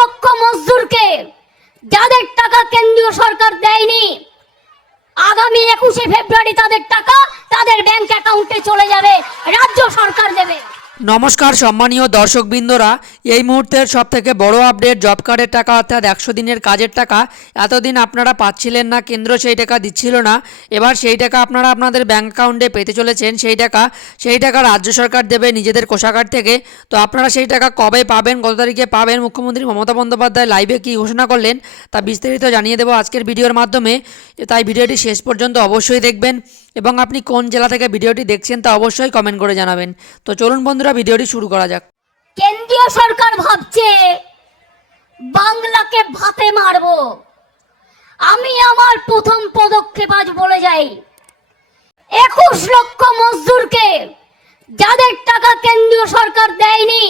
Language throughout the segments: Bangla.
লক্ষ মজদুরকে যাদের টাকা কেন্দ্রীয় সরকার দেয়নি, আগামী 21শে ফেব্রুয়ারি তাদের টাকা তাদের ব্যাংক অ্যাকাউন্টে চলে যাবে, রাজ্য সরকার দেবে। নমস্কার সম্মানীয় দর্শকবৃন্দরা, এই মুহূর্তের সবথেকে বড় আপডেট জব কার্ডের টাকা অর্থাৎ 100 দিনের কাজের টাকা। এতদিন আপনারা পাচ্ছিলেন না, কেন্দ্র সেই টাকা দিচ্ছিল না। এবার সেই টাকা আপনারা আপনাদের ব্যাঙ্ক অ্যাকাউন্টে পেতে চলেছেন। সেই টাকা রাজ্য সরকার দেবে নিজেদের কোষাগার থেকে। তো আপনারা সেই টাকা কবে পাবেন, কত তারিখে পাবেন, মুখ্যমন্ত্রী মমতা বন্দ্যোপাধ্যায় লাইভে কী ঘোষণা করলেন তা বিস্তারিত জানিয়ে দেবো আজকের ভিডিওর মাধ্যমে। তাই ভিডিওটি শেষ পর্যন্ত অবশ্যই দেখবেন এবং আপনি কোন জেলা থেকে ভিডিওটি দেখছেন তা অবশ্যই কমেন্ট করে জানাবেন। তো চলুন বন্ধুরা, ভিডিওটি শুরু করা যাক। কেন্দ্রীয় সরকার ভাবছে বাংলাকে ভাতে মারবো। আমি আমার প্রথম পদক্ষেপ আজ বলে যাই, 21 লক্ষ মজদুরকে যাদের টাকা কেন্দ্রীয় সরকার দেয়নি,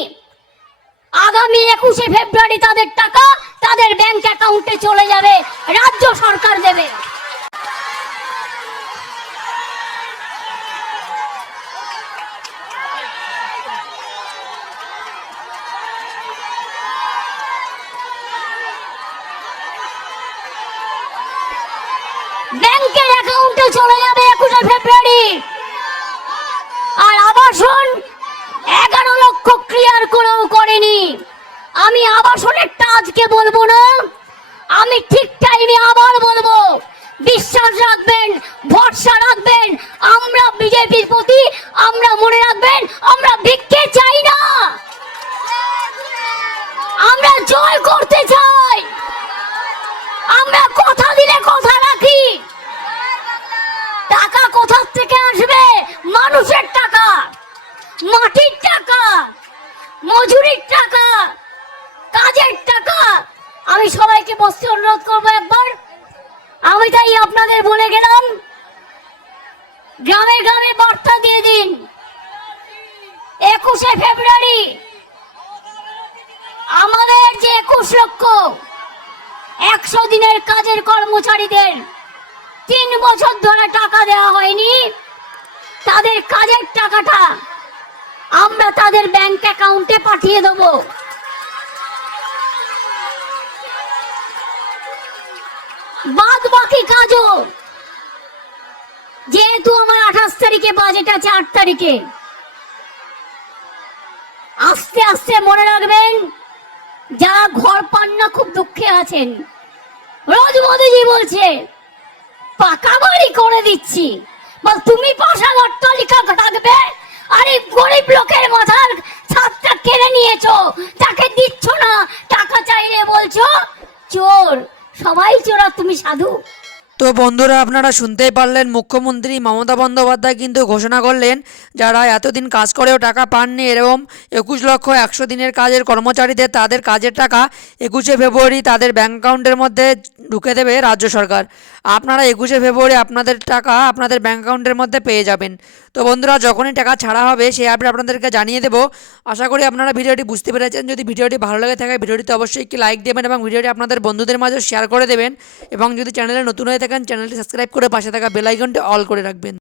আগামী 21শে ফেব্রুয়ারি তাদের টাকা তাদের ব্যাংক অ্যাকাউন্টে চলে যাবে, রাজ্য সরকার দেবে। ব্যাংকের অ্যাকাউন্টে চলে যাবে 21শে ফেব্রুয়ারি। আর আবাসন 11 লক্ষ ক্লিয়ার করেও করেনি। আমি আবাসনেরটা আজকে বলবো না, আমি ঠিক টাইমে আবার বলবো। বিশ্বাস রাখবেন, ভরসা রাখবেন। আমরা বিজেপির প্রতি, আমরা মনে রাখবেন, আমরা ভিক্ষে চাই না, আমরা জয় করতে চাই। আমরা কথা দিলে কথা রাখি। টাকা কোথা থেকে আসবে? মানুষের টাকা, মাটির টাকা, মজুরির টাকা, কাজের টাকা। আমি সবাইকে বসতে অনুরোধ করবো একবার। আমি তাই আপনাদের বলে গেলাম, গ্রামে গ্রামে বার্তা দিয়ে দিন, 21শে ফেব্রুয়ারি আমাদের যে 21 লক্ষ 100 দিনের কাজের কর্মচারীদের 3 বছর ধরে টাকা দেওয়া হয়নি, তাদের কাজের টাকাটা আমরা তাদের ব্যাংক অ্যাকাউন্টে পাঠিয়ে দেব। বাদ বাকি কাজও, যেহেতু আমার 28 তারিখে বাজেট আছে, 8 তারিখে আস্তে আস্তে মনে রাখবেন, যারা ঘর পান না খুব দুঃখে আছেন। রোজ মোদিজি বলছে পাকা বাড়ি করে দিচ্ছি, বল তুমি পাশা অট্টালিকা থাকবে, আরে গরিব লোকের মাথার ছাদটা কেড়ে নিয়েছো, তাকে দিচ্ছ না, টাকা চাইলে বলছো চোর। সবাই চোর আর তুমি সাধু। তো বন্ধুরা, আপনারা শুনতেই পারলেন, মুখ্যমন্ত্রী মমতা বন্দ্যোপাধ্যায় কিন্তু ঘোষণা করলেন যারা এতদিন কাজ করেও টাকা পাননি, এরকম 21 লক্ষ 100 দিনের কাজের কর্মচারীদের তাদের কাজের টাকা 21শে ফেব্রুয়ারি তাদের ব্যাঙ্ক অ্যাকাউন্টের মধ্যে ঢুকে দেবে রাজ্য সরকার। আপনারা 21শে ফেব্রুয়ারি আপনাদের টাকা আপনাদের ব্যাঙ্ক অ্যাকাউন্টের মধ্যে পেয়ে যাবেন। তো বন্ধুরা, যখনই টাকা ছাড়া হবে সেই আপডেট আপনাদেরকে জানিয়ে দেবো। আশা করি আপনারা ভিডিওটি বুঝতে পেরেছেন। যদি ভিডিওটি ভালো লাগে থাকে ভিডিওটিতে অবশ্যই একটি লাইক দেবেন এবং ভিডিওটি আপনাদের বন্ধুদের মাঝে শেয়ার করে দেবেন। এবং যদি চ্যানেলে নতুন হয়ে থাকেন চ্যানেলটি সাবস্ক্রাইব করে পাশে থাকা বেল আইকনটি অল করে রাখবেন।